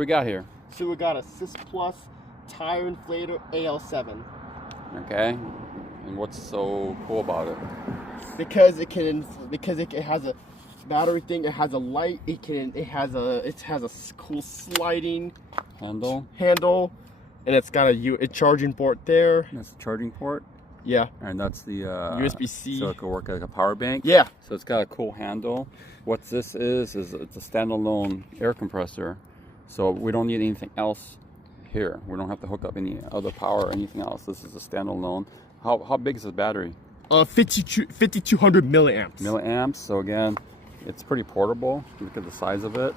We got here. So we got a CYCPLUS tire inflator AL7. Okay. And what's so cool about it? Because it has a battery thing. It has a light. It has a cool sliding Handle, and it's got a charging port there. that's the charging port. Yeah. And that's the USB-C. So it could work like a power bank. Yeah. So it's got a cool handle. What this is it's a standalone air compressor. So we don't need anything else here. We don't have to hook up any other power or anything else. This is a standalone. How big is the battery? 5200 milliamps. Milliamps. So again, it's pretty portable. Look at the size of it.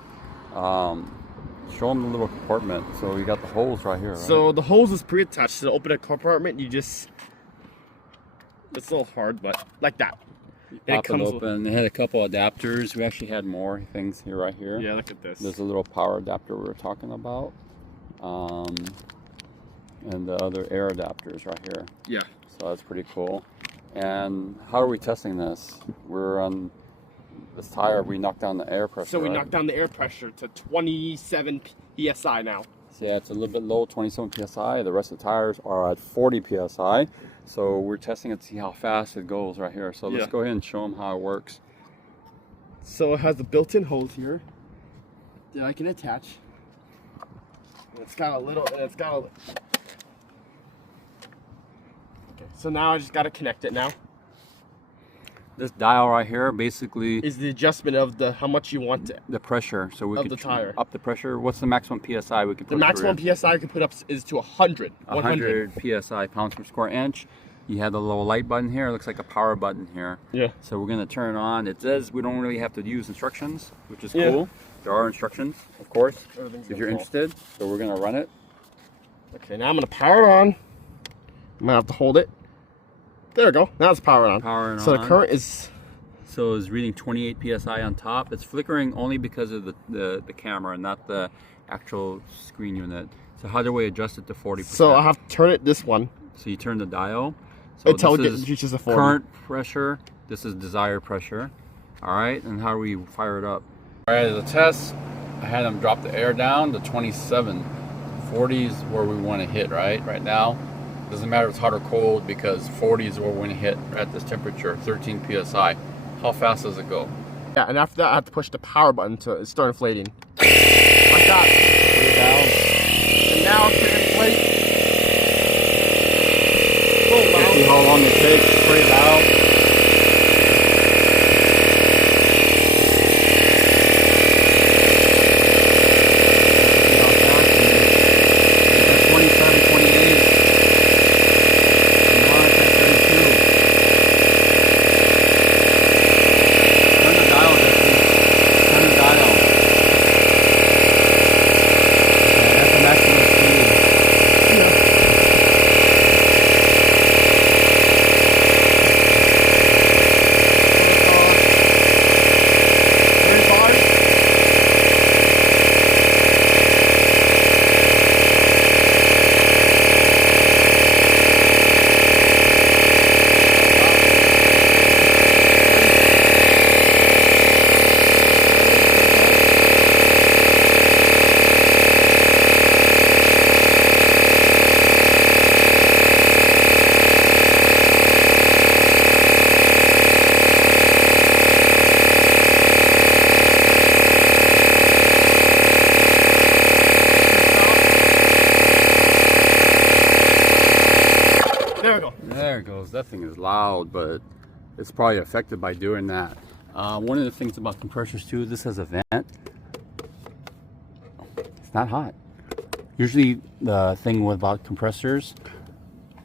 Show them the little compartment. So you got the holes right here, right? So the hose is pre-attached. To open a compartment, it's a little hard, but like that. Pop it open. They had a couple adapters. We actually had more things here, right here. Yeah, look at this. There's a little power adapter we were talking about. And the other air adapters right here. Yeah. So that's pretty cool. And how are we testing this? We're on this tire, we knocked down the air pressure. So we right? knocked down the air pressure to 27 psi now. So yeah, it's a little bit low, 27 psi. The rest of the tires are at 40 psi. So we're testing it to see how fast it goes right here. So let's go ahead and show them how it works. So it has a built-in hose here that I can attach. And it's got a little. Okay. So now I just got to connect it now. This dial right here basically is the adjustment of how much you want the pressure. So we could tire. Up the pressure. What's the maximum psi we can put? The maximum psi I can put up is to 100. 100 psi, pounds per square inch. You have the little light button here. It looks like a power button here. Yeah. So we're gonna turn it on. It says we don't really have to use instructions, which is cool. There are instructions, of course, if you're interested. So we're gonna run it. Okay, now I'm gonna power it on. I'm gonna have to hold it. There we go. Now it's powered on. Powering so on. The current is. So it's reading 28 psi on top. It's flickering only because of the camera, not the actual screen unit. So how do we adjust it to 40%? So I have to turn it this one. So you turn the dial. So until it reaches the 40. Current pressure. This is desired pressure. All right, and how do we fire it up? All right, as a test, I had them drop the air down to 27. 40 is where we want to hit, right now. Doesn't matter if it's hot or cold because 40 is where we're going to hit at this temperature, 13 psi. How fast does it go? Yeah, and after that I have to push the power button to start inflating. Like that. Put it down. And now it's going to inflate. See how long it takes. Pretty loud. There it goes. That thing is loud, but it's probably affected by doing that. One of the things about compressors too, this has a vent. It's not hot. Usually the thing about compressors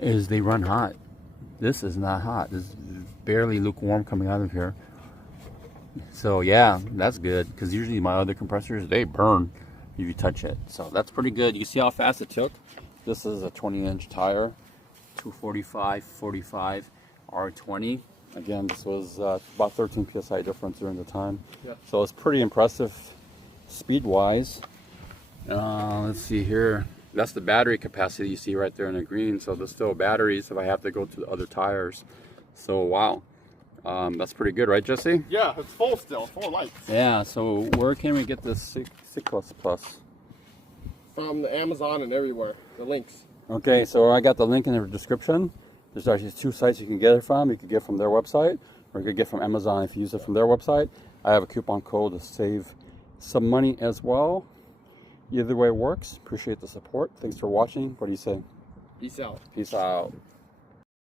is they run hot. This is not hot. This is barely lukewarm coming out of here. So yeah, that's good because usually my other compressors, they burn if you touch it. So that's pretty good. You see how fast it took? This is a 20-inch tire. 245, 45, R20. Again, this was about 13 psi difference during the time. Yeah. So it's pretty impressive speed-wise. Let's see here. That's the battery capacity you see right there in the green. So there's still batteries if I have to go to the other tires. So wow, that's pretty good, right, Jesse? Yeah, it's full still, full lights. Yeah. So where can we get this CYCPLUS Plus? from the Amazon and everywhere. The links. Okay, so I got the link in the description. There's actually 2 sites you can get it from. You could get from their website, or you could get from Amazon if you use it from their website. I have a coupon code to save some money as well. Either way works. Appreciate the support. Thanks for watching. What do you say? Peace out. Peace out.